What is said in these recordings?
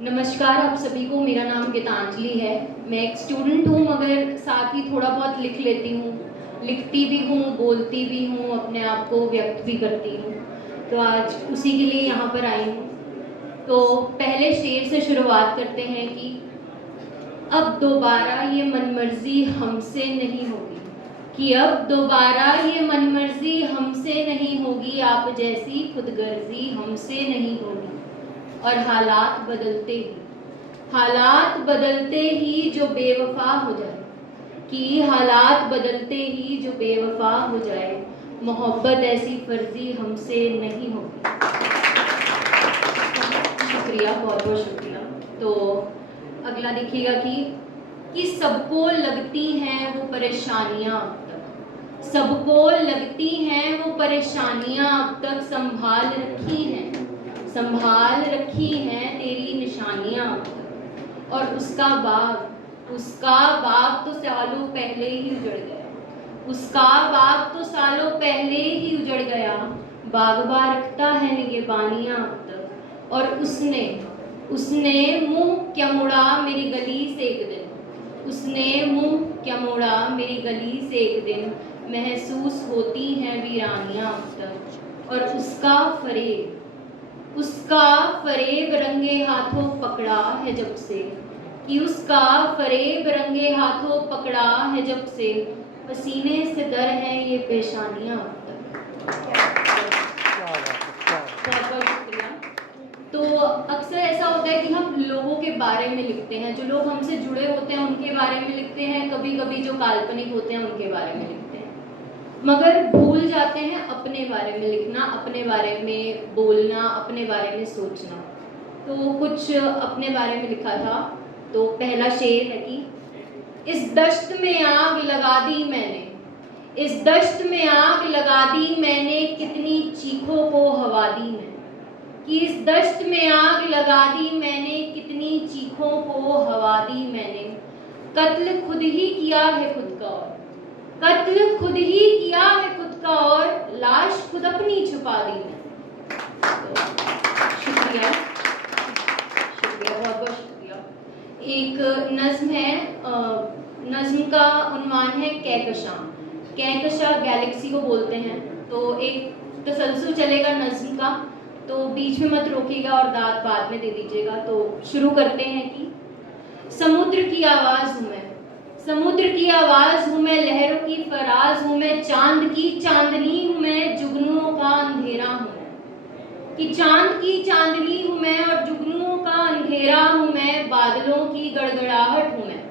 नमस्कार आप सभी को, मेरा नाम गीतांजलि है। मैं एक स्टूडेंट हूँ, मगर साथ ही थोड़ा बहुत लिख लेती हूँ, लिखती भी हूँ, बोलती भी हूँ, अपने आप को व्यक्त भी करती हूँ। तो आज उसी के लिए यहाँ पर आई हूँ। तो पहले शेर से शुरुआत करते हैं कि अब दोबारा ये मनमर्जी हमसे नहीं होगी, कि अब दोबारा ये मनमर्जी हमसे नहीं होगी, आप जैसी खुदगर्जी हमसे नहीं होगी। और हालात बदलते ही जो बेवफा हो जाए, कि हालात बदलते ही जो बेवफा हो जाए, मोहब्बत ऐसी फर्जी हमसे नहीं होगी। शुक्रिया, बहुत बहुत शुक्रिया। तो अगला देखिएगा कि सबको लगती हैं वो परेशानियां अब तक, सबको लगती हैं वो परेशानियां अब तक, संभाल रखी हैं तेरी निशानियां अब तक। और उसका बाग तो सालों पहले ही उजड़ गया, उसका बाग तो सालों पहले ही उजड़ गया, बागबा रखता है निगहबानियां अब तक। और उसने मुंह क्या मुड़ा मेरी गली से एक दिन, उसने मुंह क्या मुड़ा मेरी गली से एक दिन, महसूस होती हैं वीरानियां अब तक। और उसका फरेब रंगे हाथों पकड़ा है जब से, कि उसका फरेब रंगे हाथों पकड़ा है जब से, पसीने से दर है ये पेशानियां अब तक। बहुत बहुत शुक्रिया। तो अक्सर ऐसा होता है कि हम लोगों के बारे में लिखते हैं, जो लोग हमसे जुड़े होते हैं उनके बारे में लिखते हैं, कभी कभी जो काल्पनिक होते हैं उनके बारे में लिखते हैं, मगर भूल जाते हैं अपने बारे में लिखना, अपने बारे में बोलना, अपने बारे में सोचना। तो कुछ अपने बारे में लिखा था। तो पहला शेर है कि इस दश्त में आग लगा दी मैंने, इस दश्त में आग लगा दी मैंने, कितनी चीखों को हवा दी मैंने, कि इस दश्त में आग लगा दी मैंने, कितनी चीखों को हवा दी मैंने। कत्ल खुद ही किया है खुद का, और कत्ल खुद ही किया है खुद का, और लाश खुद अपनी छुपा दी मैंने। तो शुक्रिया, बहुत बहुत शुक्रिया। एक नज्म है, नज्म का उन्वान है कहकशां। कहकशां गैलेक्सी को बोलते हैं। तो एक तसलसल चलेगा नज्म का, तो बीच में मत रोकिएगा और दाद बाद में दे दीजिएगा। तो शुरू करते हैं कि समुद्र की आवाज़ हूँ मैं, समुद्र की आवाज़ हूँ मैं, लहरों की फराज हूँ मैं, चांद की चांदनी हूँ मैं, जुगनुओं का अंधेरा हूँ मैं, कि चांद की चांदनी हूँ मैं और जुगनुओं का अंधेरा हूँ मैं, बादलों की गड़गड़ाहट हूँ मैं,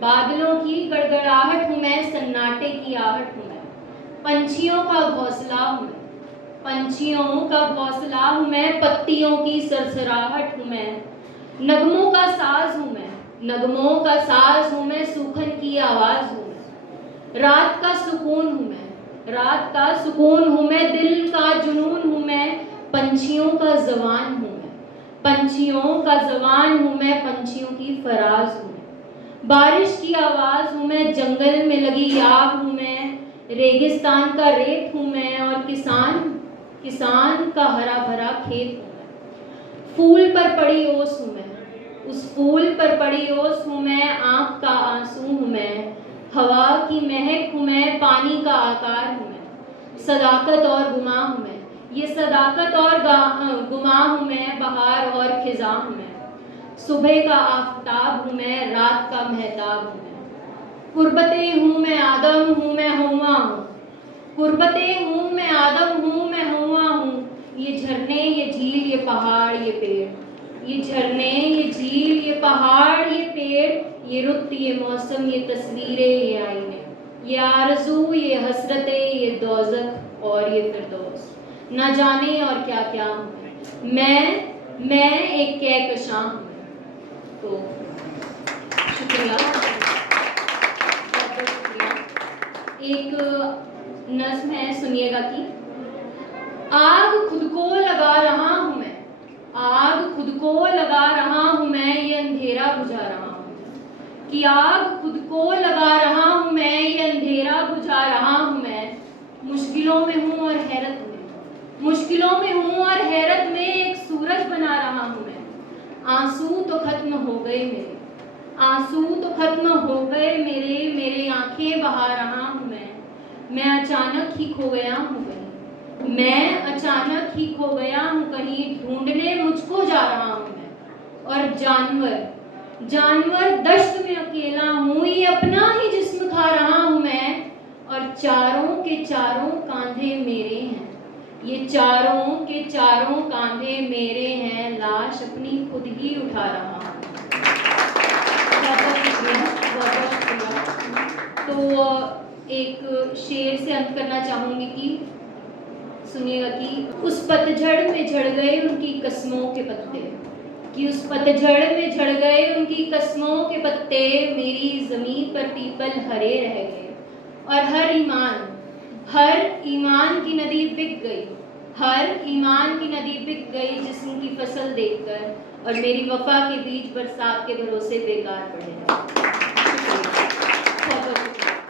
बादलों की गड़गड़ाहट हूँ मैं, सन्नाटे की आहट हूँ मैं, पंछियों का घोंसला हूँ मैं, पंछियों का घोंसला हूँ मैं, पत्तियों की सरसराहट हूँ मैं, नगमों का साज हूँ मैं, नगमों का साज हूँ मैं, सूखन की आवाज़ हूँ मैं, रात का सुकून हूँ मैं, रात का सुकून हूँ मैं, दिल का जुनून हूँ मैं, पंछियों का जवान हूँ मैं, पंछियों का जवान हूँ मैं, पंछियों की फराज हूँ मैं, बारिश की आवाज़ हूँ मैं, जंगल में लगी आग हूँ मैं, रेगिस्तान का रेत हूँ मैं, और किसान का हरा भरा खेत हूँ मैं, फूल पर पड़ी ओस हूँ मैं, उस फूल पर पड़ी ओस हूँ मैं, आँख का आंसू हूँ मैं, हवा की महक हूँ मैं, पानी का आकार हूँ मैं, सदाकत और गुमा हूँ मैं, ये सदाकत और गुमा हूँ मैं, बहार और खिज़ां हूँ मैं, सुबह का आफताब हूँ मैं, रात का महताब हूँ मैं, कुर्बतें हूँ मैं, आदम हूँ मैं, हौवा हूँ, कुर्बतें हूँ मैं, आदम हूँ मैं, हौवा हूँ, ये झरने ये झील ये पहाड़ ये पेड़, ये झरने ये झील ये पहाड़ ये पेड़, ये रुत ये मौसम ये तस्वीरें ये आईने, ये आरज़ू ये हसरतें ये दोज़ख और ये फिरदौस, ना जाने और क्या क्या हूँ मैं एक कहकशां हूँ। तो शुक्रिया, बहुत शुक्रिया। एक नज्म है, सुनिएगा कि आग खुद को लगा रहा हूँ मैं, आग खुद को लगा रहा हूँ मैं, ये अंधेरा बुझा रहा हूँ, कि आग खुद को लगा रहा हूँ मैं, ये अंधेरा बुझा रहा हूँ मैं, मुश्किलों में हूँ और हैरत में, खुशियों में हूँ और हैरत में एक सूरज बना रहा हूँ मैं। आंसू तो खत्म हो गए मेरे, आंसू तो खत्म हो गए मेरे, मेरी आंखें बहा रहा हूँ मैं अचानक ही खो गया हूँ कहीं, मैं अचानक ही खो गया हूँ कहीं, ढूंढने मुझको जा रहा हूँ मैं। और जानवर दश्त में अकेला हूँ, ये अपना ही जिस्म खा रहा हूँ मैं। और चारों के चारों कांधे मेरे हैं, ये चारों के चारों कांधे मेरे हैं, लाश अपनी खुद ही उठा रहा हूँ। बहुत शुक्रिया। तो एक शेर से अंत करना चाहूँगी कि सुनिएगा कि उस पतझड़ में झड़ गए उनकी कस्मों के पत्ते, कि उस पतझड़ में झड़ गए उनकी कस्मों के पत्ते, मेरी ज़मीन पर पीपल हरे रह गए। और हर ईमान की नदी बिक गई, हर ईमान की नदी बिक गई जिस्म की फसल देखकर, और मेरी वफा के बीच बरसात के भरोसे बेकार पड़े हैं। बहुत बहुत शुक्रिया।